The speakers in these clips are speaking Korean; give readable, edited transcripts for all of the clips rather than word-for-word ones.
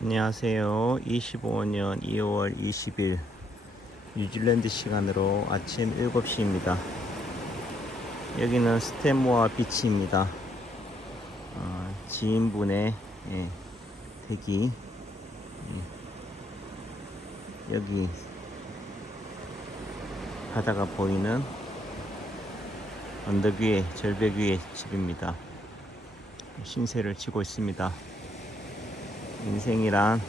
안녕하세요. 25년 2월 20일 뉴질랜드 시간으로 아침 7시입니다. 여기는 스탠모아 비치입니다. 지인분의 댁이 여기 바다가 보이는 언덕 위에 절벽 위의 집입니다. 신세를 지고 있습니다. 인생이란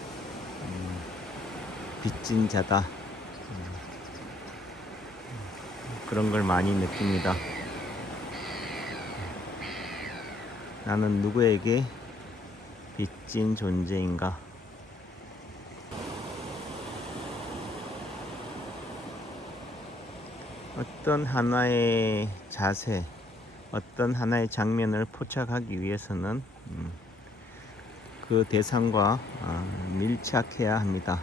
빚진 자다, 그런 걸 많이 느낍니다. 나는 누구에게 빚진 존재인가? 어떤 하나의 자세, 어떤 하나의 장면을 포착하기 위해서는 그 대상과 밀착해야 합니다.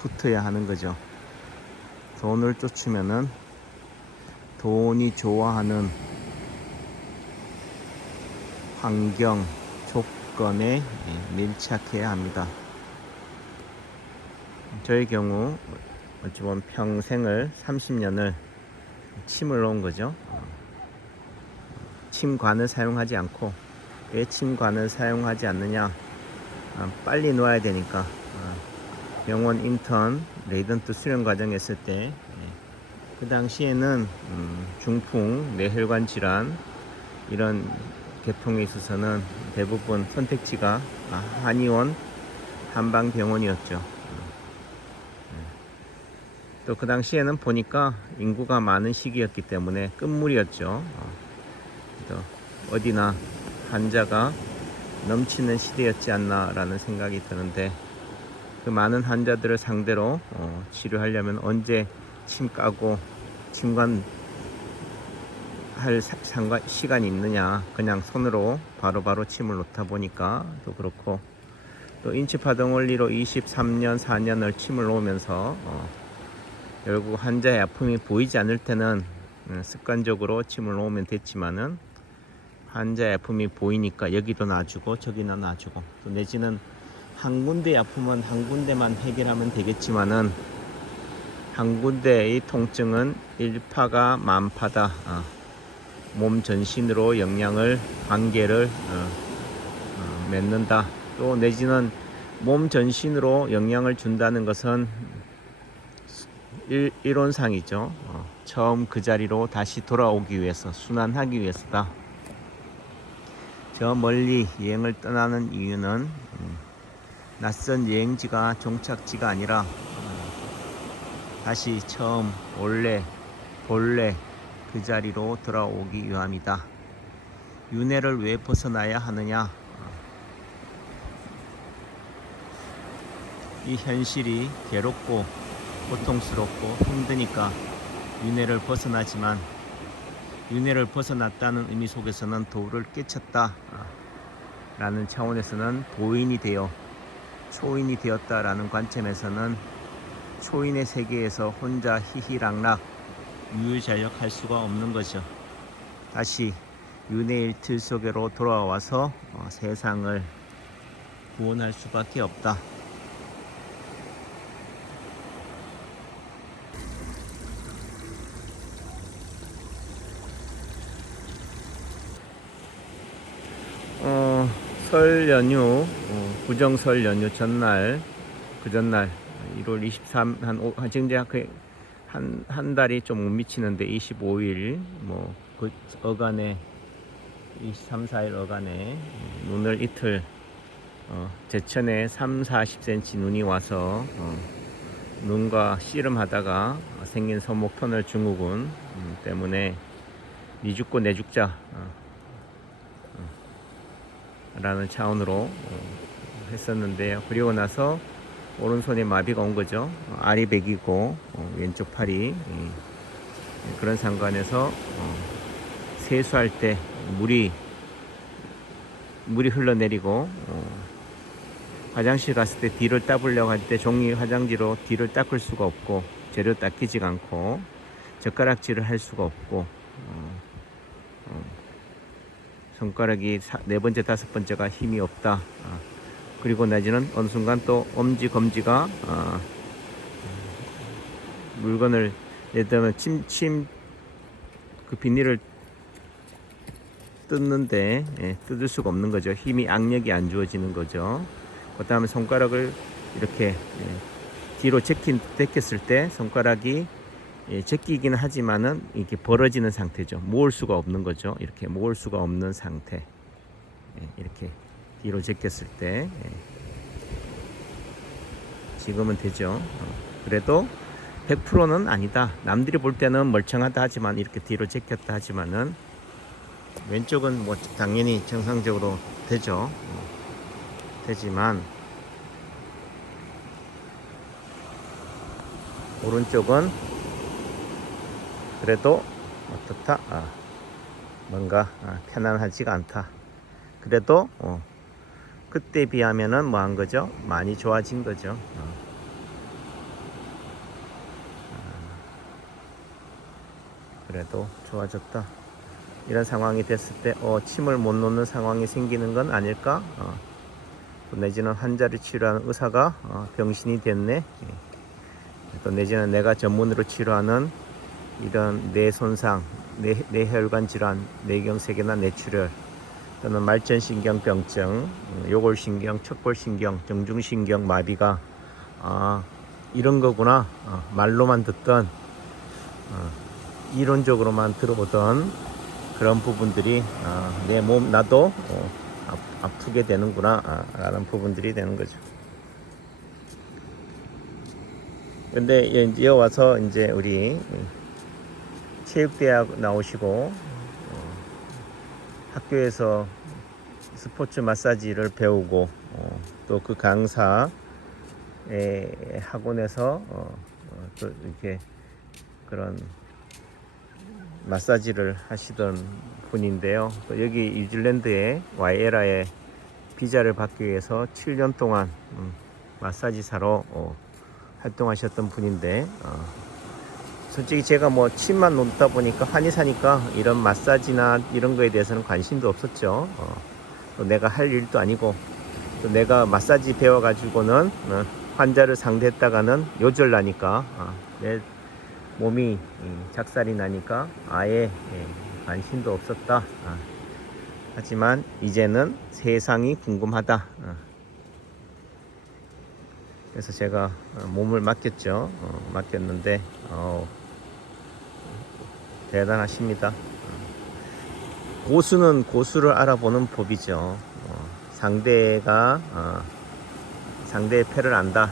붙어야 하는 거죠. 돈을 쫓으면은 돈이 좋아하는 환경, 조건에 밀착해야 합니다. 저의 경우 어찌 보면 평생을 30년을 침을 놓은 거죠. 침관을 사용하지 않고, 왜 침관을 사용하지 않느냐? 빨리 놓아야 되니까. 병원 인턴 레이던트 수련 과정에 있을 때 그 당시에는 중풍, 뇌혈관 질환 이런 계통에 있어서는 대부분 선택지가 한의원, 한방병원이었죠. 또 그 당시에는 보니까 인구가 많은 시기였기 때문에 끝물이었죠. 어디나 환자가 넘치는 시대였지 않나 라는 생각이 드는데, 그 많은 환자들을 상대로 치료하려면 언제 침 까고 침관 할 시간이 있느냐, 그냥 손으로 바로바로 침을 놓다 보니까 또 그렇고, 또 인치파동 원리로 23년 4년을 침을 놓으면서 결국 환자의 아픔이 보이지 않을 때는 습관적으로 침을 놓으면 됐지만은, 환자의 아픔이 보이니까 여기도 놔주고 저기도 놔주고, 또 내지는 한 군데의 아픔은 한 군데만 해결하면 되겠지만은 한 군데의 통증은 일파가 만파다. 몸 전신으로 영향을, 관계를 맺는다. 또 내지는 몸 전신으로 영향을 준다는 것은 이론상이죠. 처음 그 자리로 다시 돌아오기 위해서, 순환하기 위해서다. 저 멀리 여행을 떠나는 이유는 낯선 여행지가 종착지가 아니라 다시 처음 본래 그 자리로 돌아오기 위함이다. 윤회를 왜 벗어나야 하느냐? 이 현실이 괴롭고 고통스럽고 힘드니까 윤회를 벗어나지만, 윤회를 벗어났다는 의미 속에서는 도를 깨쳤다 라는 차원에서는 보인이 되어 초인이 되었다라는 관점에서는 초인의 세계에서 혼자 희희락락 유유자적할 수가 없는 거죠. 다시 윤회의 틀 속으로 돌아와서 세상을 구원할 수밖에 없다. 설 연휴, 구정설 연휴 전날, 그 전날 1월 23, 지금 한 달이 좀 못 미치는데 25일 그 어간에 23, 4일 어간에 눈을 이틀 제천에 30-40cm 눈이 와서 눈과 씨름하다가 생긴 손목 터널 증후군 때문에 니 죽고 내 죽자 라는 차원으로 했었는데요. 그리고 나서 오른손에 마비가 온 거죠. 알이 베기고 왼쪽 팔이, 그런 상관에서 세수할 때 물이 흘러내리고, 화장실 갔을 때 뒤를 닦으려고 할 때 종이 화장지로 뒤를 닦을 수가 없고, 재료 닦이지가 않고 젓가락질을 할 수가 없고, 손가락이 네 번째 다섯 번째가 힘이 없다. 그리고 내지는 어느 순간 또 엄지 검지가 물건을 예를 들면 침 그 비닐을 뜯는데 뜯을 수가 없는 거죠. 힘이 악력이 안 주어지는 거죠. 그 다음에 손가락을 이렇게 뒤로 제꼈을 때 손가락이 제끼기는 하지만은 이렇게 벌어지는 상태죠. 모을 수가 없는 거죠. 이렇게 모을 수가 없는 상태. 이렇게 뒤로 제꼈을 때 지금은 되죠. 그래도 100%는 아니다. 남들이 볼 때는 멀쩡하다 하지만 이렇게 뒤로 제꼈다 하지만은 왼쪽은 뭐 당연히 정상적으로 되죠. 되지만 오른쪽은 그래도 어떻다? 뭔가 편안하지가 않다. 그래도 그때 비하면은 뭐 한 거죠? 많이 좋아진 거죠. 그래도 좋아졌다. 이런 상황이 됐을 때 침을 못 놓는 상황이 생기는 건 아닐까? 또 내지는 환자를 치료하는 의사가 병신이 됐네. 또 내지는 내가 전문으로 치료하는 이런 뇌 손상, 뇌혈관 질환, 뇌경색이나 뇌출혈 또는 말전신경병증, 요골신경, 척골신경, 정중신경 마비가 이런 거구나. 말로만 듣던 이론적으로만 들어보던 그런 부분들이 내 몸 나도 아프게 되는구나 라는 부분들이 되는 거죠. 근데 이제 와서 이제 우리 체육대학 나오시고 학교에서 스포츠 마사지를 배우고 또 그 강사의 학원에서 또 이렇게 그런 마사지를 하시던 분인데요. 또 여기 뉴질랜드의 와이에라에 비자를 받기 위해서 7년 동안 마사지사로 활동하셨던 분인데 솔직히 제가 뭐 침만 놓다 보니까 한의사니까 이런 마사지나 이런 거에 대해서는 관심도 없었죠. 또 내가 할 일도 아니고 또 내가 마사지 배워 가지고는 환자를 상대했다가는 요절나니까 내 몸이 작살이 나니까 아예 관심도 없었다. 하지만 이제는 세상이 궁금하다. 그래서 제가 몸을 맡겼죠. 맡겼는데 대단하십니다. 고수는 고수를 알아보는 법이죠. 상대가 상대의 패를 안다.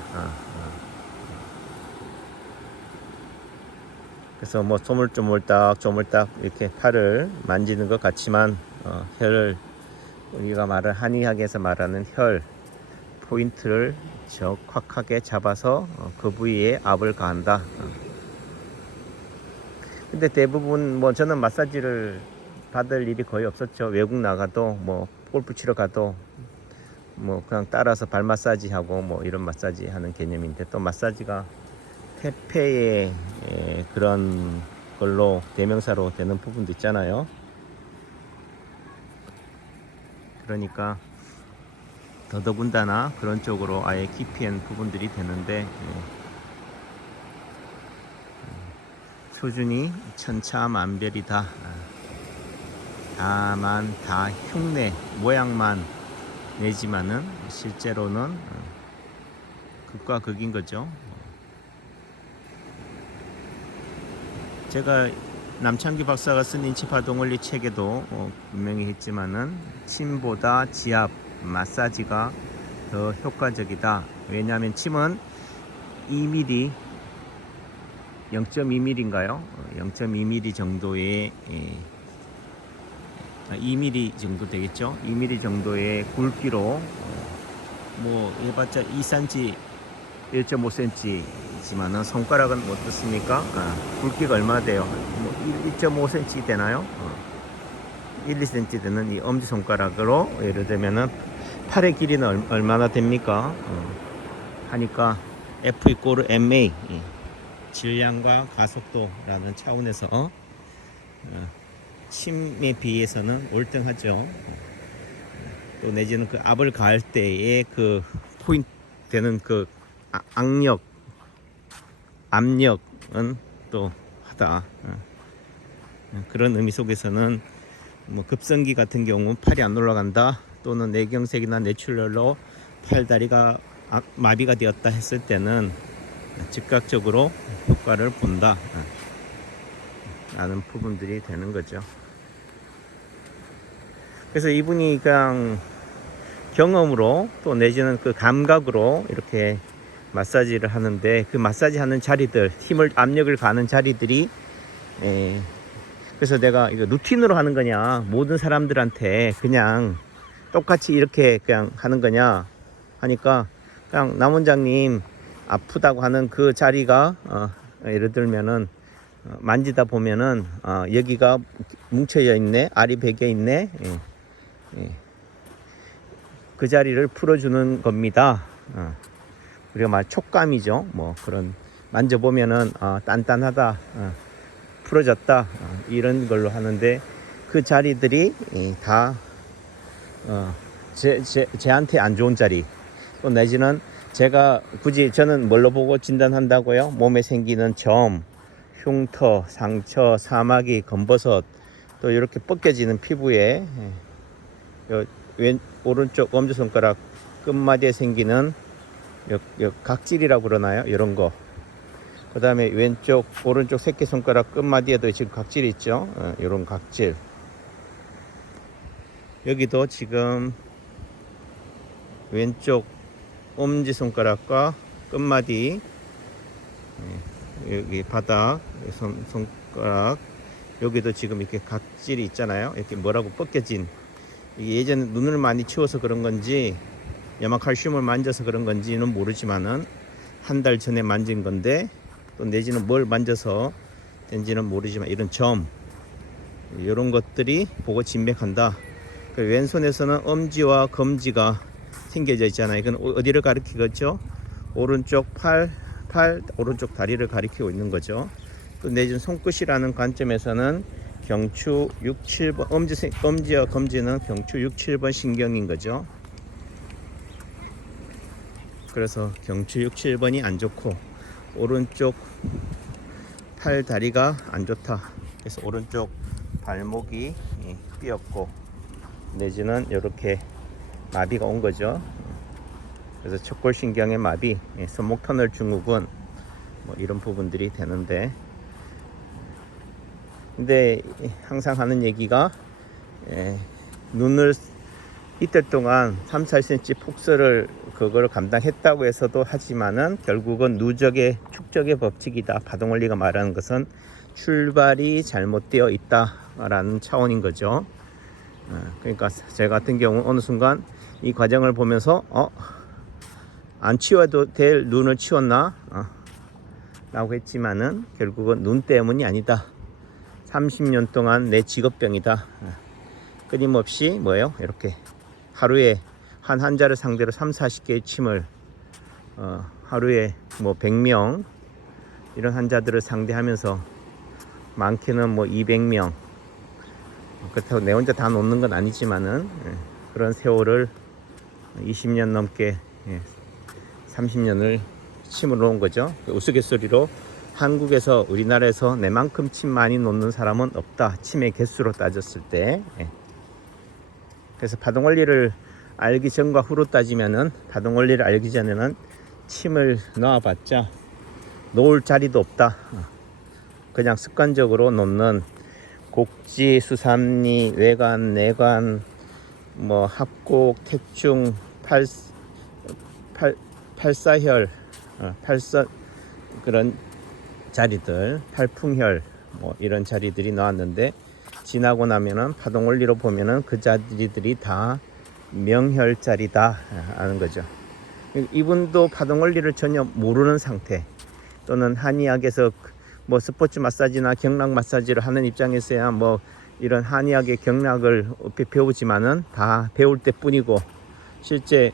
그래서 뭐 조물딱 이렇게 팔을 만지는 것 같지만 혈을 우리가 한의학에서 말하는 혈 포인트를 적확하게 잡아서 그 부위에 압을 가한다. 근데 대부분 뭐 저는 마사지를 받을 일이 거의 없었죠. 외국 나가도 뭐 골프 치러 가도 뭐 그냥 따라서 발 마사지 하고 뭐 이런 마사지 하는 개념인데 또 마사지가 태페의 그런 걸로 대명사로 되는 부분도 있잖아요. 그러니까 더더군다나 그런 쪽으로 아예 기피한 부분들이 되는데 수준이 천차만별이다. 다만 다 흉내 모양만 내지만은 실제로는 극과 극인 거죠. 제가 남창기 박사가 쓴 인치파동원리 책에도 분명히 했지만은 침보다 지압 마사지가 더 효과적이다. 왜냐하면 침은 2mm 0.2mm인가요? 0.2mm 정도의 2mm 정도 되겠죠? 2mm 정도의 굵기로 뭐 해봤자 2cm 1.5cm지만은 손가락은 어떻습니까? 굵기가 얼마나 돼요? 뭐 1.5cm 되나요? 1, 2cm 되는 이 엄지손가락으로 예를 들면은 팔의 길이는 얼마나 됩니까? 하니까 F 이꼬르 ma 질량과 가속도라는 차원에서 침에 비해서는 월등하죠. 또 내지는 그 압을 가할 때의 그 포인트 되는 그 압력은 또 하다. 그런 의미 속에서는 뭐 급성기 같은 경우 팔이 안 올라간다, 또는 뇌경색이나 뇌출혈로 팔다리가 마비가 되었다 했을 때는 즉각적으로 효과를 본다 라는 부분들이 되는 거죠. 그래서 이분이 그냥 경험으로 또 내지는 그 감각으로 이렇게 마사지를 하는데, 그 마사지 하는 자리들, 압력을 가는 자리들이 그래서 내가 이거 루틴으로 하는 거냐, 모든 사람들한테 그냥 똑같이 이렇게 그냥 하는 거냐 하니까, 그냥 남 원장님 아프다고 하는 그 자리가 예를 들면은 만지다 보면은 여기가 뭉쳐져 있네, 알이 베겨 있네, 그 자리를 풀어주는 겁니다. 우리가 말 촉감이죠. 뭐 그런 만져보면은 단단하다, 풀어졌다, 이런 걸로 하는데, 그 자리들이 다 제한테 안 좋은 자리, 또 내지는 제가 굳이 저는 뭘로 보고 진단한다고요? 몸에 생기는 점, 흉터, 상처, 사마귀, 검버섯, 또 이렇게 벗겨지는 피부에 오른쪽 엄지손가락 끝마디에 생기는 각질이라고 그러나요? 이런 거. 그 다음에 오른쪽 새끼손가락 끝마디에도 지금 각질이 있죠. 이런 각질. 여기도 지금 왼쪽 엄지손가락과 끝마디, 여기 바닥 손가락, 여기도 지금 이렇게 각질이 있잖아요. 이렇게 뭐라고 벗겨진, 이게 예전에 눈을 많이 치워서 그런 건지 염화칼슘을 만져서 그런 건지는 모르지만은 한 달 전에 만진 건데, 또 내지는 뭘 만져서 된지는 모르지만 이런 점, 이런 것들이 보고 진맥한다. 그 왼손에서는 엄지와 검지가 생겨져 있잖아요. 이건 어디를 가리키겠죠? 오른쪽 오른쪽 다리를 가리키고 있는 거죠. 또 내지는 손끝이라는 관점에서는 경추 6, 7번, 엄지와 검지는 경추 6, 7번 신경인 거죠. 그래서 경추 6, 7번이 안 좋고 오른쪽 팔 다리가 안 좋다. 그래서 오른쪽 발목이 삐었고 내지는 이렇게 마비가 온 거죠. 그래서 척골신경의 마비, 손목 터널 증후군, 뭐 이런 부분들이 되는데, 근데 항상 하는 얘기가 눈을 이틀 동안 3, 4cm 폭설을 그걸 감당했다고 해서도 하지만은 결국은 누적의 축적의 법칙이다. 파동원리가 말하는 것은 출발이 잘못되어 있다라는 차원인 거죠. 그러니까 제가 같은 경우 어느 순간 이 과정을 보면서 안 치워도 될 눈을 치웠나 라고 했지만은 결국은 눈 때문이 아니다. 30년 동안 내 직업병이다. 끊임없이 뭐예요? 이렇게 하루에 한 환자를 상대로 3, 40개의 침을 하루에 뭐 100명 이런 환자들을 상대하면서 많게는 뭐 200명, 그렇다고 내 혼자 다 놓는 건 아니지만은 그런 세월을 20년 넘게 30년을 침을 놓은 거죠. 우스갯소리로 한국에서 우리나라에서 내만큼 침 많이 놓는 사람은 없다. 침의 개수로 따졌을 때. 그래서 파동원리를 알기 전과 후로 따지면은, 파동원리를 알기 전에는 침을 놓아봤자 놓을 자리도 없다. 그냥 습관적으로 놓는 곡지, 수삼리, 외관, 내관, 뭐 합곡, 택중, 팔사혈, 그런 자리들, 팔풍혈, 뭐 이런 자리들이 나왔는데, 지나고 나면은 파동원리로 보면은 그 자리들이 다 명혈자리다 하는 거죠. 이분도 파동원리를 전혀 모르는 상태, 또는 한의학에서 뭐 스포츠 마사지나 경락 마사지를 하는 입장에서야 뭐 이런 한의학의 경락을 배우지만은 다 배울 때 뿐이고, 실제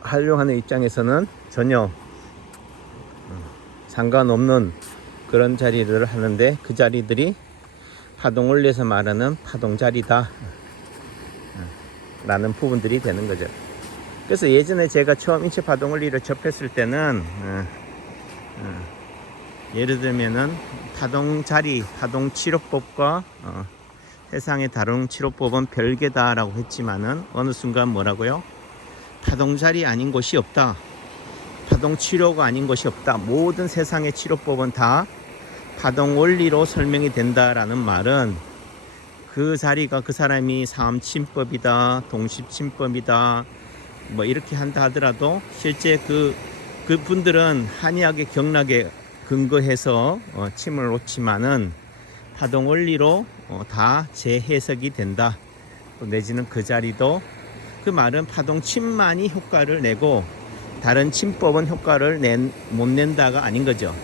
활용하는 입장에서는 전혀 상관없는 그런 자리를 하는데, 그 자리들이 파동원리에서 말하는 파동자리다 라는 부분들이 되는 거죠. 그래서 예전에 제가 처음 인체 파동원리를 접했을 때는 예를 들면은 파동자리, 파동치료법과 세상의 다른 치료법은 별개다 라고 했지만은 어느 순간 뭐라고요? 파동자리 아닌 곳이 없다, 파동치료가 아닌 것이 없다, 모든 세상의 치료법은 다 파동원리로 설명이 된다라는 말은 그 자리가 그 사람이 사암침법이다, 동십침법이다 뭐 이렇게 한다 하더라도 실제 그분들은 한의학의 경락에 근거해서 침을 놓지만은 파동원리로 다 재해석이 된다. 또 내지는 그 자리도 그 말은 파동침만이 효과를 내고 다른 침법은 효과를 못 낸다가 아닌 거죠.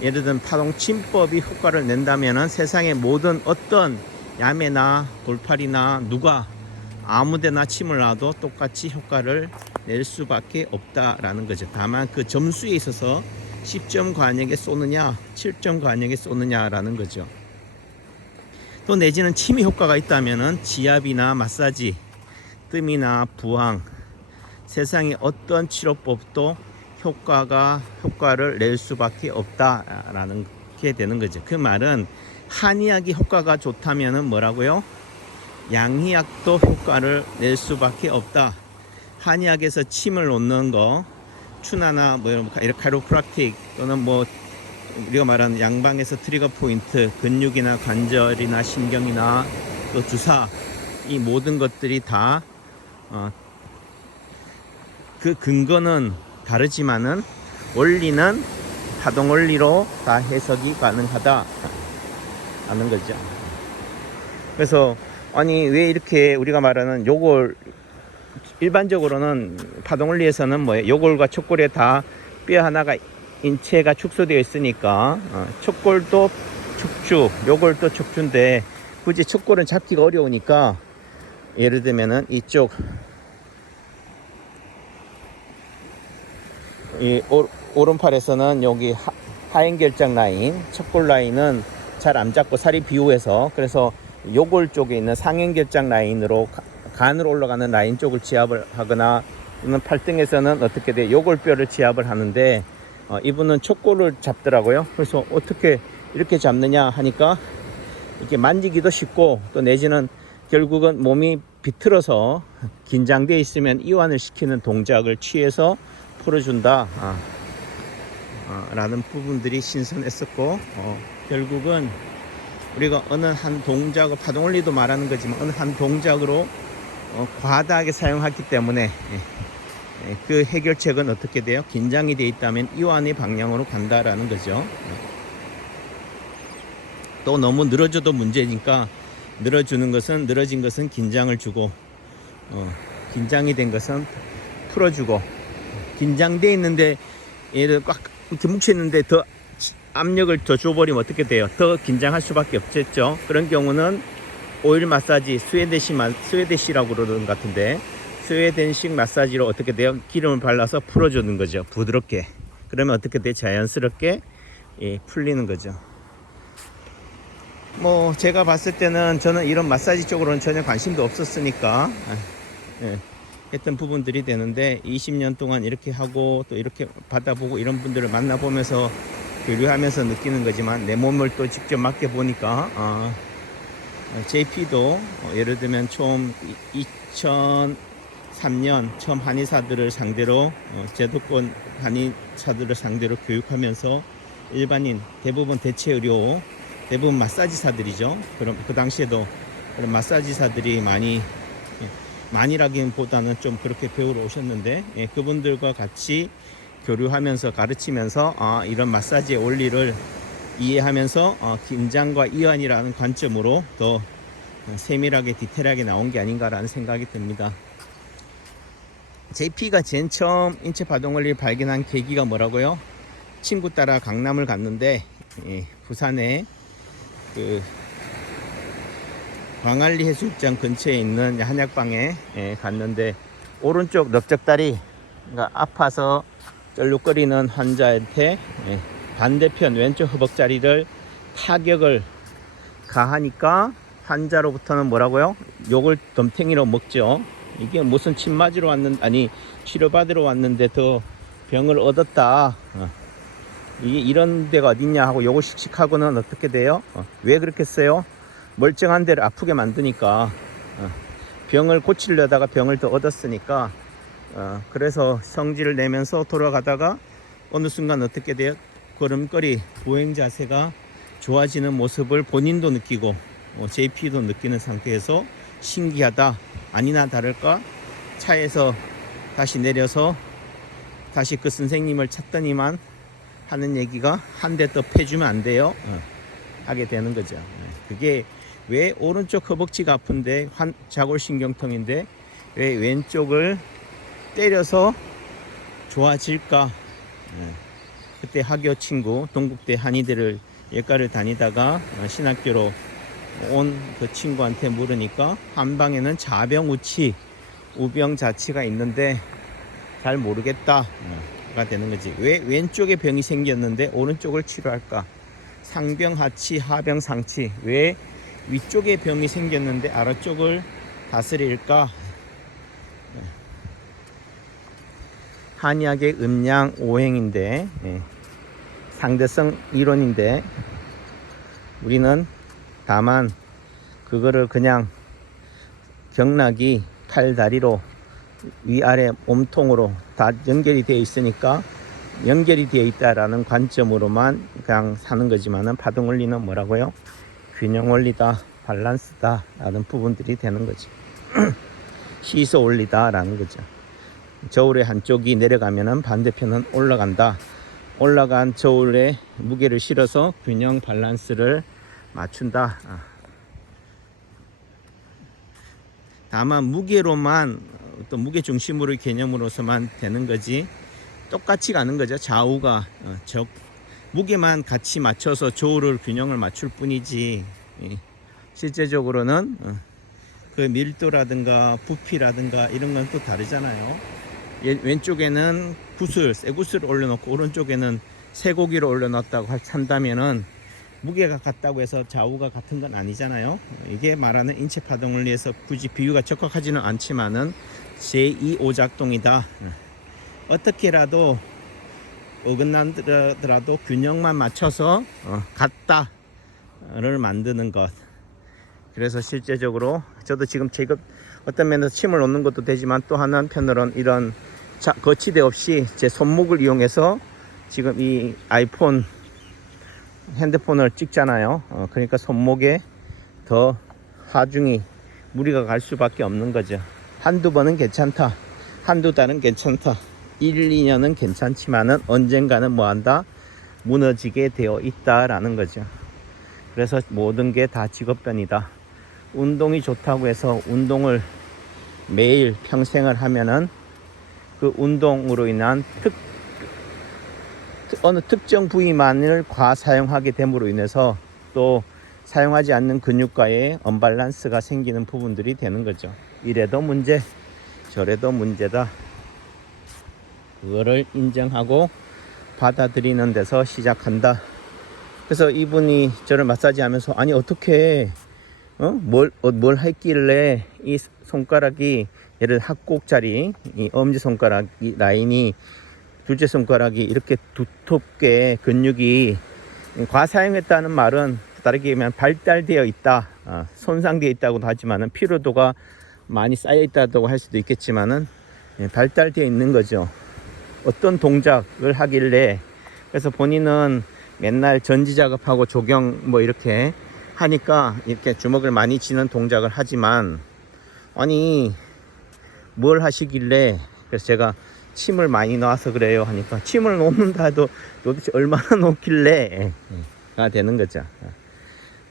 예를 들면 파동침법이 효과를 낸다면은 세상의 모든 어떤 야매나 돌팔이나 누가 아무데나 침을 놔도 똑같이 효과를 낼 수밖에 없다라는 거죠. 다만 그 점수에 있어서 10점 관역에 쏘느냐 7점 관역에 쏘느냐라는 거죠. 또 내지는 침이 효과가 있다면은 지압이나 마사지, 뜸이나 부항, 세상의 어떤 치료법도 효과를 낼 수밖에 없다라는 게 되는 거죠. 그 말은 한의학이 효과가 좋다면은 뭐라고요? 양의학도 효과를 낼 수밖에 없다. 한의학에서 침을 놓는 거, 추나나 뭐 이런 카이로프락틱 또는 뭐 우리가 말하는 양방에서 트리거 포인트, 근육이나 관절이나 신경이나 또 주사, 이 모든 것들이 다 그 근거는 다르지만은 원리는 파동 원리로 다 해석이 가능하다 하는 거죠. 그래서 아니 왜 이렇게 우리가 말하는 요골, 일반적으로는 파동 원리에서는 뭐예요? 요골과 척골에 다 뼈 하나가 인체가 축소되어 있으니까 척골도 척추, 요골도 척추인데 굳이 척골은 잡기가 어려우니까 예를 들면은 이쪽 이 오른팔에서는 여기 하행결장 라인, 척골 라인은 잘 안 잡고 살이 비우해서 그래서 요골 쪽에 있는 상행결장 라인으로 간으로 올라가는 라인 쪽을 지압을 하거나 또는 팔등에서는 어떻게 돼? 요골뼈를 지압을 하는데 이분은 척골을 잡더라고요. 그래서 어떻게 이렇게 잡느냐 하니까 이렇게 만지기도 쉽고 또 내지는 결국은 몸이 비틀어서 긴장되어 있으면 이완을 시키는 동작을 취해서 풀어준다 라는 부분들이 신선했었고 결국은 우리가 어느 한 동작을 파동원리도 말하는 거지만 어느 한 동작으로 과다하게 사용하기 때문에 그 해결책은 어떻게 돼요? 긴장이 되어 있다면 이완의 방향으로 간다라는 거죠. 또 너무 늘어져도 문제니까 늘어진 것은 긴장을 주고 긴장이 된 것은 풀어주고 긴장돼 있는데 얘를 꽉 이렇게 뭉쳐있는데 더 압력을 더 줘버리면 어떻게 돼요? 더 긴장할 수밖에 없겠죠. 그런 경우는 오일 마사지, 스웨데시라고 그러는 것 같은데 스웨덴식 마사지로 어떻게 돼요? 기름을 발라서 풀어주는 거죠. 부드럽게. 그러면 어떻게 돼? 자연스럽게 풀리는 거죠. 뭐 제가 봤을 때는 저는 이런 마사지 쪽으로는 전혀 관심도 없었으니까 했던 부분들이 되는데 20년 동안 이렇게 하고 또 이렇게 받아보고 이런 분들을 만나보면서 교류하면서 느끼는 거지만 내 몸을 또 직접 맡겨보니까 JP도 예를 들면 처음 2003년 처음 한의사들을 상대로 제도권 한의사들을 상대로 교육하면서 일반인 대부분 대체의료 대부분 마사지사들이죠. 그럼 그 당시에도 그런 마사지사들이 많이라기보다는 좀 그렇게 배우러 오셨는데 그분들과 같이 교류하면서 가르치면서 이런 마사지의 원리를 이해하면서 긴장과 이완이라는 관점으로 더 세밀하게 디테일하게 나온 게 아닌가라는 생각이 듭니다. JP가 제일 처음 인체 파동 원리를 발견한 계기가 뭐라고요? 친구 따라 강남을 갔는데 부산에 그 광안리 해수욕장 근처에 있는 한약방에 갔는데 오른쪽 넓적다리 아파서 쩔룩거리는 환자한테 반대편 왼쪽 허벅다리를 타격을 가하니까 환자로부터는 뭐라고요? 욕을 덤탱이로 먹죠. 이게 무슨 침 맞으러 아니 치료받으러 왔는데 더 병을 얻었다. 이게 이런 데가 어딨냐 하고 욕을 씩씩하고는 어떻게 돼요? 왜 그렇게 써요? 멀쩡한 데를 아프게 만드니까. 병을 고치려다가 병을 더 얻었으니까. 그래서 성질을 내면서 돌아가다가 어느 순간 어떻게 돼요? 걸음걸이 보행 자세가 좋아지는 모습을 본인도 느끼고 JP도 느끼는 상태에서 신기하다. 아니나 다를까 차에서 다시 내려서 다시 그 선생님을 찾더니만 하는 얘기가 한 대 더 패주면 안 돼요. 하게 되는 거죠. 그게 왜 오른쪽 허벅지가 아픈데 자골신경통인데 왜 왼쪽을 때려서 좋아질까? 그때 학교 친구 동국대 한의대를 예과를 다니다가 신학교로 온 그 친구한테 물으니까 한방에는 자병우치 우병자치가 있는데 잘 모르겠다 가 되는 거지. 왜 왼쪽에 병이 생겼는데 오른쪽을 치료할까? 상병하치 하병상치. 왜 위쪽에 병이 생겼는데 아래쪽을 다스릴까? 한의학의 음양 오행인데 상대성 이론인데 우리는 다만 그거를 그냥 경락이 팔다리로 위아래 몸통으로 다 연결이 되어 있으니까 연결이 되어 있다라는 관점으로만 그냥 사는 거지만은 파동 원리는 뭐라고요? 균형 원리다, 밸런스다 라는 부분들이 되는 거죠. 시소 원리다 라는 거죠. 저울의 한쪽이 내려가면은 반대편은 올라간다. 올라간 저울에 무게를 실어서 균형 밸런스를 맞춘다. 다만 무게로만 또 무게 중심으로의 개념으로서만 되는 거지 똑같이 가는 거죠. 좌우가 무게만 같이 맞춰서 저울을 균형을 맞출 뿐이지 실제적으로는 그 밀도라든가 부피라든가 이런 건 또 다르잖아요. 왼쪽에는 쇠구슬을 올려놓고 오른쪽에는 쇠고기를 올려놨다고 한다면은 무게가 같다고 해서 좌우가 같은 건 아니잖아요. 이게 말하는 인체 파동 원리에서 굳이 비유가 적확하지는 않지만은 제2오작동이다. 어떻게라도 어긋나더라도 균형만 맞춰서 같다를 만드는 것. 그래서 실제적으로 저도 지금 어떤 면에서 침을 놓는 것도 되지만 또 한편으로는 이런 거치대 없이 제 손목을 이용해서 지금 이 아이폰 핸드폰을 찍잖아요. 그러니까 손목에 더 하중이 무리가 갈 수밖에 없는 거죠. 한두 번은 괜찮다. 한두 달은 괜찮다. 1, 2년은 괜찮지만은 언젠가는 뭐한다? 무너지게 되어 있다라는 거죠. 그래서 모든 게 다 직업변이다. 운동이 좋다고 해서 운동을 매일 평생을 하면은 그 운동으로 인한 어느 특정 부위만을 과사용하게 됨으로 인해서 또 사용하지 않는 근육과의 언밸런스가 생기는 부분들이 되는 거죠. 이래도 문제, 저래도 문제다. 그거를 인정하고 받아들이는 데서 시작한다. 그래서 이분이 저를 마사지 하면서 아니 어떻게 뭘 했길래 이 손가락이 예를 합곡자리 이 엄지손가락 이 라인이 둘째 손가락이 이렇게 두텁게 근육이 과사용했다는 말은 다르게 얘기하면 발달되어 있다, 손상되어 있다고도 하지만은 피로도가 많이 쌓여 있다고 할 수도 있겠지만은 발달되어 있는 거죠. 어떤 동작을 하길래 그래서 본인은 맨날 전지 작업하고 조경 뭐 이렇게 하니까 이렇게 주먹을 많이 쥐는 동작을 하지만 아니 뭘 하시길래 그래서 제가 침을 많이 넣어서 그래요 하니까 침을 놓는다 해도 도대체 얼마나 놓길래 가 되는 거죠.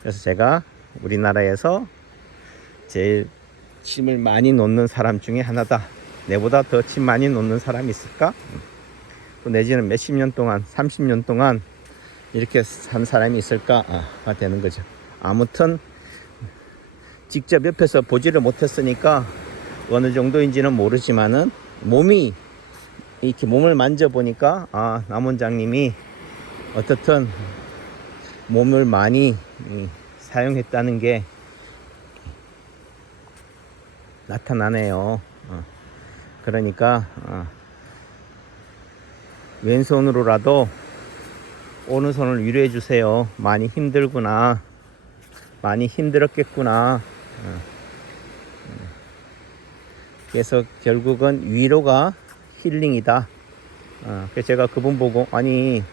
그래서 제가 우리나라에서 제일 침을 많이 놓는 사람 중에 하나다. 내보다 더 침 많이 놓는 사람이 있을까? 또 내지는 몇십 년 동안 30년 동안 이렇게 산 사람이 있을까가 되는 거죠. 아무튼 직접 옆에서 보지를 못했으니까 어느 정도인지는 모르지만은 몸이 이렇게 몸을 만져보니까 남 원장님이 어떻든 몸을 많이 사용했다는 게 나타나네요. 그러니까 왼손으로라도 오른손을 위로해 주세요. 많이 힘들구나, 많이 힘들었겠구나. 그래서 결국은 위로가 힐링이다. 그래서 제가 그분 보고, 아니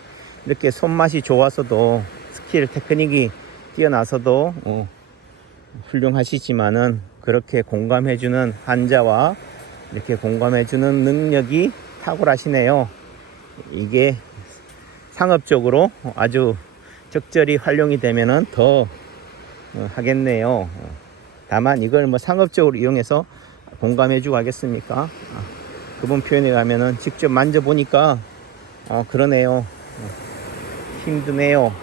이렇게 손맛이 좋아서도, 스킬 테크닉이 뛰어나서도 훌륭하시지만은 그렇게 공감해주는 환자와 이렇게 공감해주는 능력이 탁월하시네요. 이게 상업적으로 아주 적절히 활용이 되면은 더 하겠네요. 다만 이걸 뭐 상업적으로 이용해서 공감해주고 하겠습니까? 그분 표현에 가면은 직접 만져보니까 그러네요, 힘드네요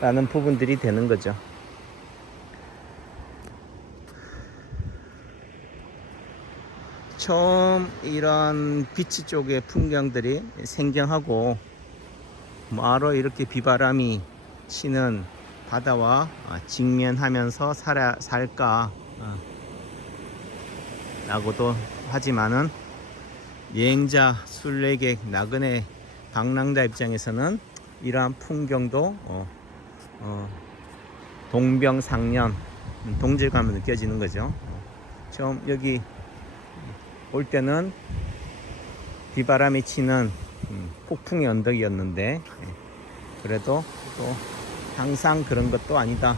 라는 부분들이 되는 거죠. 처음 이런 비치 쪽의 풍경들이 생경하고 바로 이렇게 비바람이 치는 바다와 직면하면서 살까 라고도 하지만은, 여행자, 순례객, 나그네 방랑자 입장에서는 이러한 풍경도 동병상련, 동질감을 느껴지는 거죠. 처음 여기 올 때는 비바람이 치는 폭풍의 언덕이었는데, 그래도 또 항상 그런 것도 아니다.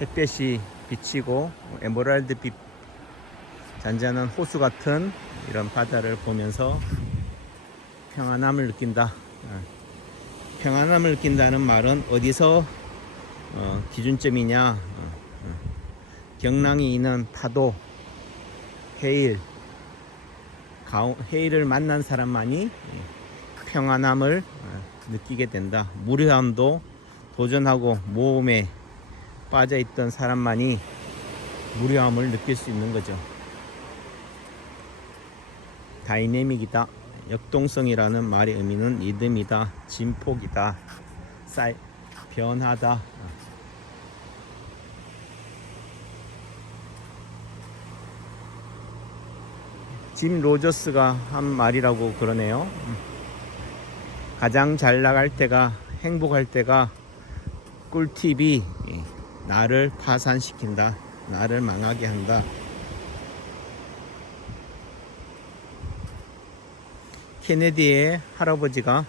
햇볕이 비치고 에메랄드빛 잔잔한 호수 같은 이런 바다를 보면서 평안함을 느낀다. 평안함을 느낀다는 말은 어디서 기준점이냐? 경랑이 있는 파도, 해일을 만난 사람만이 평안함을 느끼게 된다. 무료함도 도전하고 모험에 빠져있던 사람만이 무료함을 느낄 수 있는 거죠. 다이내믹이다. 역동성이라는 말의 의미는 리듬이다, 진폭이다, 변하다. 짐 로저스가 한 말이라고 그러네요. 가장 잘 나갈 때가, 행복할 때가 꿀팁이 나를 파산시킨다, 나를 망하게 한다. 케네디의 할아버지가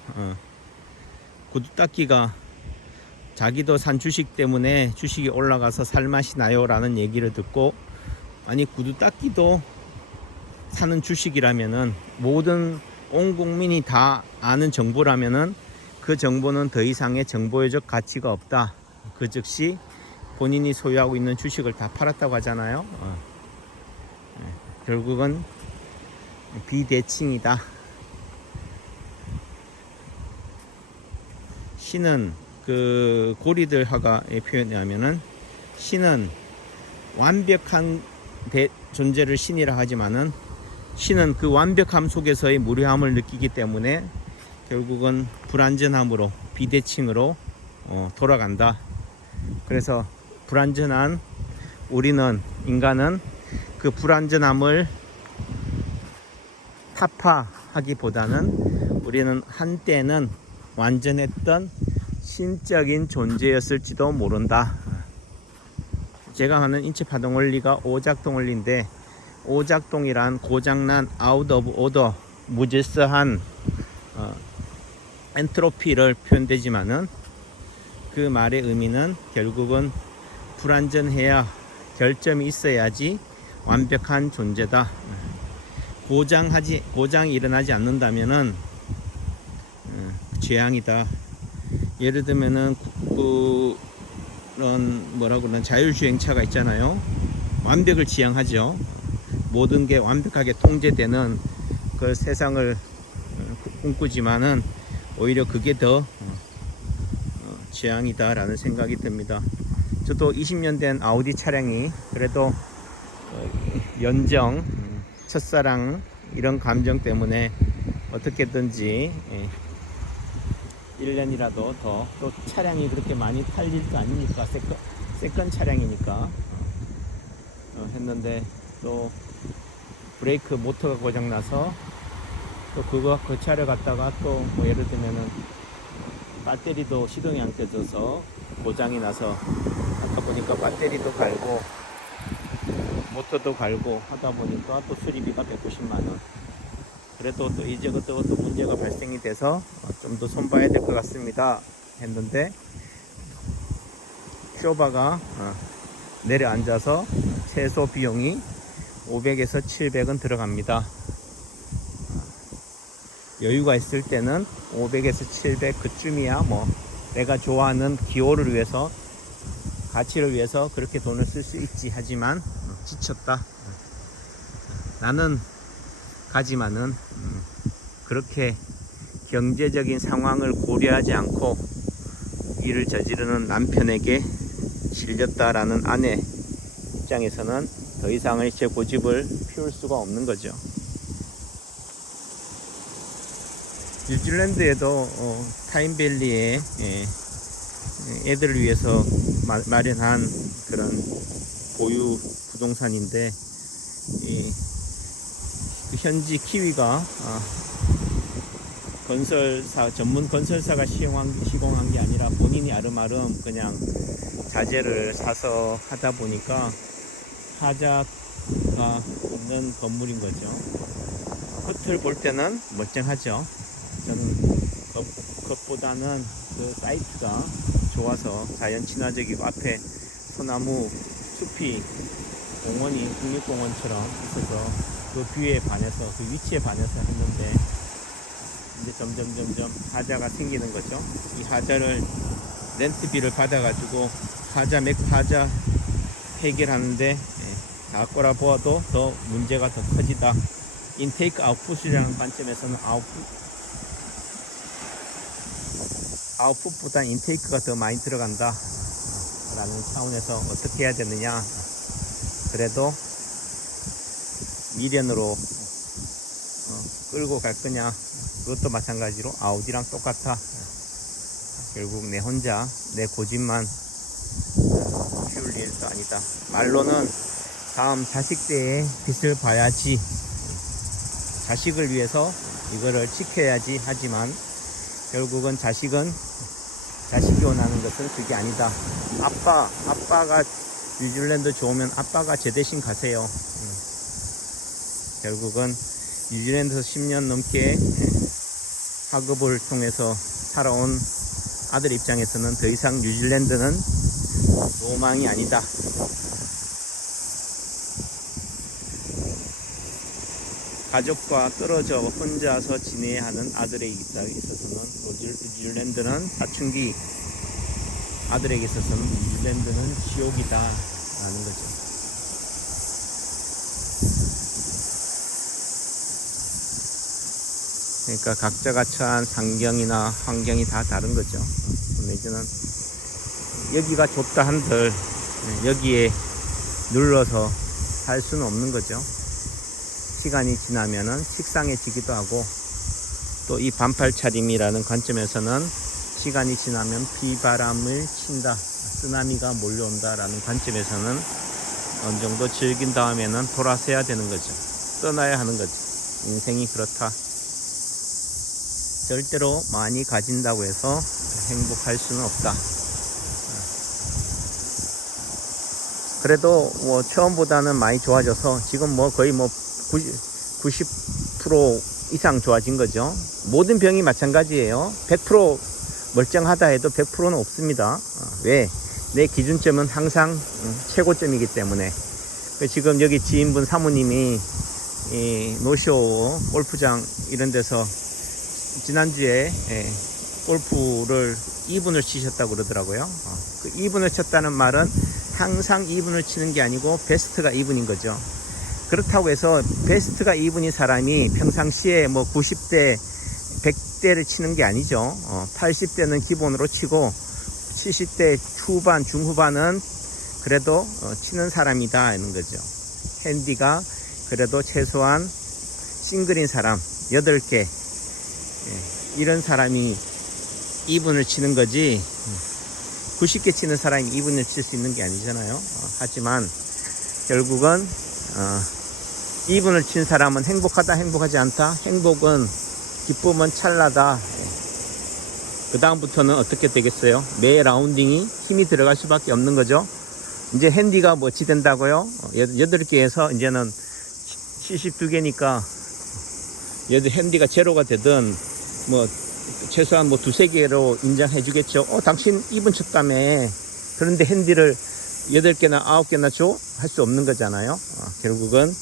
구두닦이가 자기도 산 주식 때문에 주식이 올라가서 살맛이 나요 라는 얘기를 듣고, 아니 구두닦이도 사는 주식이라면은, 모든 온 국민이 다 아는 정보라면은 그 정보는 더 이상의 정보적 가치가 없다. 그 즉시 본인이 소유하고 있는 주식을 다 팔았다고 하잖아요. 결국은 비대칭이다. 신은, 그 고리들 화가의 표현에 하면은, 신은 완벽한 존재를 신이라 하지만은, 신은 그 완벽함 속에서의 무료함을 느끼기 때문에 결국은 불완전함으로, 비대칭으로 돌아간다. 그래서 불완전한 인간은 그 불완전함을 타파하기보다는, 우리는 한때는 완전했던 신적인 존재였을지도 모른다. 제가 하는 인체파동 원리가 오작동 원리인데, 오작동이란 고장난 out of order, 무질서한 엔트로피를 표현되지만은, 그 말의 의미는 결국은 불완전해야, 결점이 있어야지 완벽한 존재다. 고장이 일어나지 않는다면은 재앙이다. 예를 들면은 그런 뭐라고 그러나 자율주행차가 있잖아요. 완벽을 지향하죠. 모든 게 완벽하게 통제되는 그 세상을 꿈꾸지만은 오히려 그게 더 재앙이다 라는 생각이 듭니다. 저도 20년 된 아우디 차량이 그래도 연정, 첫사랑 이런 감정 때문에 어떻게든지 1년이라도 더, 또 차량이 그렇게 많이 팔릴 거 아니니까, 세컨 차량이니까 했는데, 또 브레이크 모터가 고장나서 또 그 차를 갖다가 또 뭐 예를 들면은 배터리도 시동이 안 켜져서 고장이 나서, 아까 보니까 배터리도 갈고 모터도 갈고 하다 보니까 또 수리비가 190만원. 그래도 또 이제부터 또 문제가 발생이 돼서 좀 더 손봐야 될 것 같습니다 했는데, 쇼바가 내려앉아서 최소 비용이 500에서 700은 들어갑니다. 여유가 있을 때는 500에서 700 그쯤이야 뭐 내가 좋아하는 기호를 위해서, 가치를 위해서 그렇게 돈을 쓸 수 있지. 하지만 지쳤다, 나는 가지만은 그렇게 경제적인 상황을 고려하지 않고 일을 저지르는 남편에게 실렸다라는 아내 입장에서는 더 이상의 제 고집을 피울 수가 없는 거죠. 뉴질랜드에도 타임밸리에 애들을 위해서 마련한 그런 보유 부동산인데, 그 현지 키위가 건설사, 전문 건설사가 시공한 게 아니라 본인이 아름아름 그냥 자재를 사서 하다 보니까 하자가 없는 건물인 거죠. 겉을 볼 때는 멀쩡하죠. 저는 겉보다는 그 사이트가 좋아서 자연 친화적이고, 앞에 소나무 숲이 공원이 국립공원처럼 있어서 그 뷰에 반해서, 그 위치에 반해서 했는데, 이제 점점 하자가 생기는 거죠. 이 하자를 렌트비를 받아가지고 하자 해결하는데 다 꼬라보아도 더 문제가 더 커지다. 인테이크 아웃풋이라는 관점에서는 아웃풋보다 인테이크가 더 많이 들어간다 라는 차원에서 어떻게 해야 되느냐. 그래도 미련으로 끌고 갈 거냐. 그것도 마찬가지로 아우디랑 똑같아. 결국 내 혼자 내 고집만 키울 일도 아니다. 말로는 다음 자식 때에 빛을 봐야지, 자식을 위해서 이거를 지켜야지 하지만, 결국은 자식이 원하는 것은 그게 아니다. 아빠가 뉴질랜드 좋으면 아빠가 제 대신 가세요. 결국은 뉴질랜드에서 10년 넘게 학업을 통해서 살아온 아들 입장에서는 더 이상 뉴질랜드는 로망이 아니다. 가족과 떨어져 혼자서 지내야 하는 아들에게 있어서는 뉴질랜드는 사춘기 아들에게 있어서는 뉴질랜드는 지옥이다 라는 거죠. 그러니까 각자가 처한 상경이나 환경이 다 다른 거죠. 내지는 여기가 좋다 한들 여기에 눌러서 살 수는 없는 거죠. 시간이 지나면은 식상해지기도 하고, 또 이 반팔 차림이라는 관점에서는 시간이 지나면 비바람을 친다, 쓰나미가 몰려온다 라는 관점에서는 어느 정도 즐긴 다음에는 돌아서야 되는 거죠. 떠나야 하는 거죠. 인생이 그렇다. 절대로 많이 가진다고 해서 행복할 수는 없다. 그래도 뭐 처음보다는 많이 좋아져서 지금 뭐 거의 뭐 90% 이상 좋아진 거죠. 모든 병이 마찬가지예요. 100% 멀쩡하다 해도 100%는 없습니다. 왜? 내 기준점은 항상 최고점이기 때문에. 지금 여기 지인분 사모님이 이 노쇼 골프장 이런 데서 지난주에 골프를 2분을 치셨다고 그러더라고요. 그 2분을 쳤다는 말은 항상 2분을 치는 게 아니고 베스트가 2분인 거죠. 그렇다고 해서 베스트가 2분인 사람이 평상시에 뭐 90대 100대를 치는 게 아니죠. 80대는 기본으로 치고 70대 후반 중후반은 그래도 치는 사람이다 하는 거죠. 핸디가 그래도 최소한 싱글인 사람 8개, 이런 사람이 2분을 치는 거지 90개 치는 사람이 2분을 칠 수 있는 게 아니잖아요. 하지만 결국은 2분을 친 사람은 행복하다 행복하지 않다, 행복은 기쁨은 찰나다. 그 다음부터는 어떻게 되겠어요? 매 라운딩이 힘이 들어갈 수밖에 없는 거죠. 이제 핸디가 뭐치 된다고요? 8개에서 이제는 72개니까 핸디가 제로가 되든 뭐 최소한 뭐 2-3개로 인정해 주겠죠. 당신 2분 쳤다며. 그런데 핸디를 8개나 9개나 줘? 할 수 없는 거잖아요. 결국은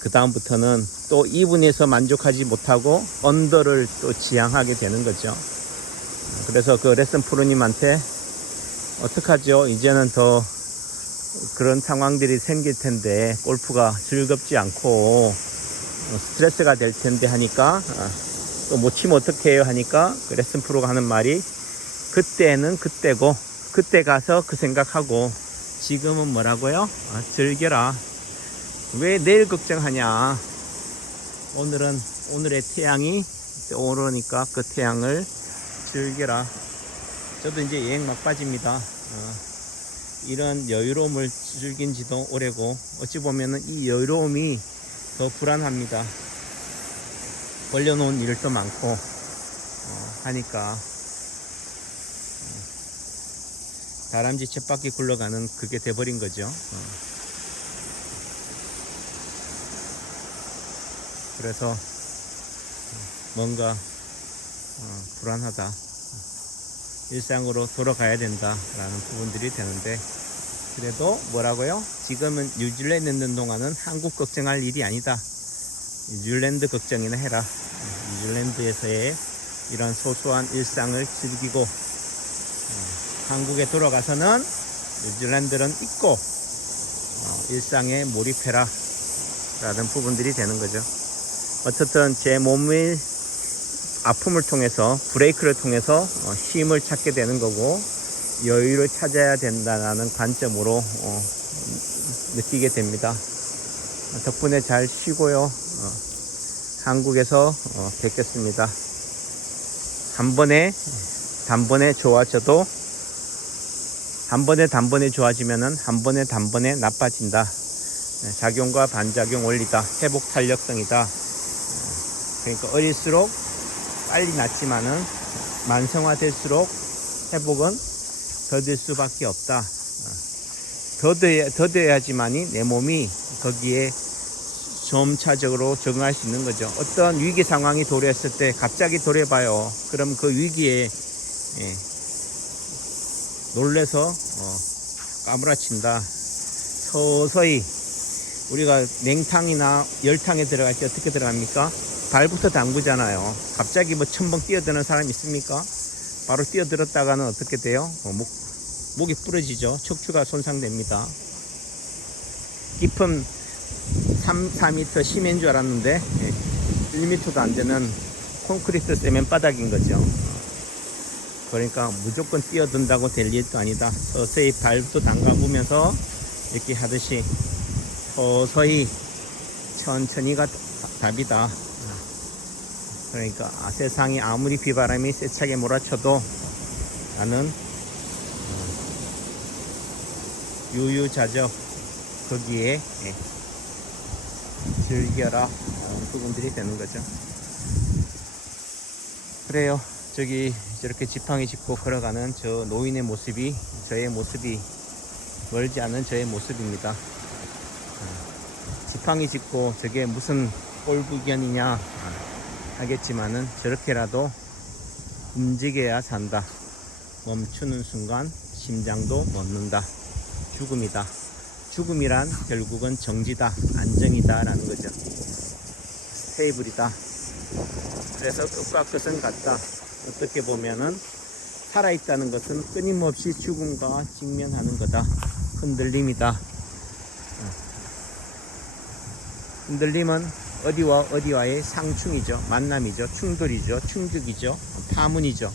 그 다음부터는 또 2분에서 만족하지 못하고 언더를 또 지향하게 되는 거죠. 그래서 그 레슨 프로님한테 어떡하죠? 이제는 더 그런 상황들이 생길 텐데 골프가 즐겁지 않고 스트레스가 될 텐데 하니까 또 못 치면 어떡해요 하니까 그 레슨 프로가 하는 말이 그때는 그때고 그때 가서 그 생각하고 지금은 뭐라고요? 즐겨라. 왜 내일 걱정하냐. 오늘의 태양이 오르니까 그 태양을 즐겨라. 저도 이제 여행 막바지입니다. 이런 여유로움을 즐긴 지도 오래고 어찌 보면은 이 여유로움이 더 불안합니다. 벌려놓은 일도 많고 하니까 다람쥐 쳇바퀴 굴러가는 그게 돼버린 거죠. 그래서 뭔가 불안하다, 일상으로 돌아가야 된다라는 부분들이 되는데, 그래도 뭐라고요? 지금은 뉴질랜드 있는 동안은 한국 걱정할 일이 아니다. 뉴질랜드 걱정이나 해라. 뉴질랜드에서의 이런 소소한 일상을 즐기고 한국에 돌아가서는 뉴질랜드는 잊고 일상에 몰입해라 라는 부분들이 되는 거죠. 어쨌든 제 몸의 아픔을 통해서, 브레이크를 통해서 힘을 찾게 되는 거고 여유를 찾아야 된다는 관점으로 느끼게 됩니다. 덕분에 잘 쉬고요. 한국에서 뵙겠습니다. 단번에 좋아져도 단번에 좋아지면은 단번에 나빠진다. 작용과 반작용 원리다. 회복 탄력성이다. 그러니까 어릴수록 빨리 낫지만은 만성화될수록 회복은 더딜 수밖에 없다. 더뎌야지만이 내 몸이 거기에 점차적으로 적응할 수 있는 거죠. 어떤 위기 상황이 도래했을 때 갑자기 도래봐요. 그럼 그 위기에 놀래서 까무라친다. 서서히 우리가 냉탕이나 열탕에 들어갈 때 어떻게 들어갑니까? 발부터 담그잖아요. 갑자기 뭐 첨벙 뛰어드는 사람 있습니까? 바로 뛰어들었다가는 어떻게 돼요? 목이 부러지죠. 척추가 손상됩니다. 깊은 4m 심해인 줄 알았는데 1m도 안 되는 콘크리트 세면 바닥인 거죠. 그러니까 무조건 뛰어든다고 될 일도 아니다. 서서히 발부터 담가보면서 이렇게 하듯이 서서히 천천히가 답이다. 그러니까 세상이 아무리 비바람이 세차게 몰아쳐도 나는 유유자적 거기에 즐겨라 라는 부분들이 되는 거죠. 그래요. 저렇게 지팡이 짚고 걸어가는 저 노인의 모습이 저의 모습이 멀지 않은 저의 모습입니다. 지팡이 짚고 저게 무슨 꼴불견이냐 하겠지만은 저렇게라도 움직여야 산다. 멈추는 순간 심장도 멎는다. 죽음이다. 죽음이란 결국은 정지다, 안정이다 라는 거죠. 스테이블이다. 그래서 끝과 끝은 같다. 어떻게 보면은 살아있다는 것은 끊임없이 죽음과 직면하는 거다. 흔들림이다. 흔들림은 어디와 어디와의 상충이죠. 만남이죠. 충돌이죠. 충격이죠. 파문이죠.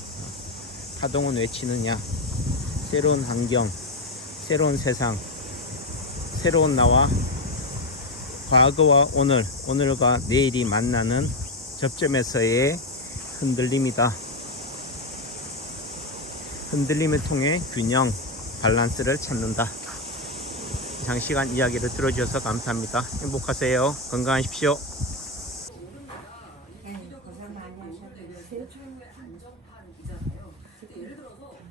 파동은 왜 치느냐? 새로운 환경, 새로운 세상, 새로운 나와 과거와 오늘과 내일이 만나는 접점에서의 흔들림이다. 흔들림을 통해 균형, 밸런스를 찾는다. 장시간 이야기를 들어주셔서 감사합니다. 행복하세요. 건강하십시오.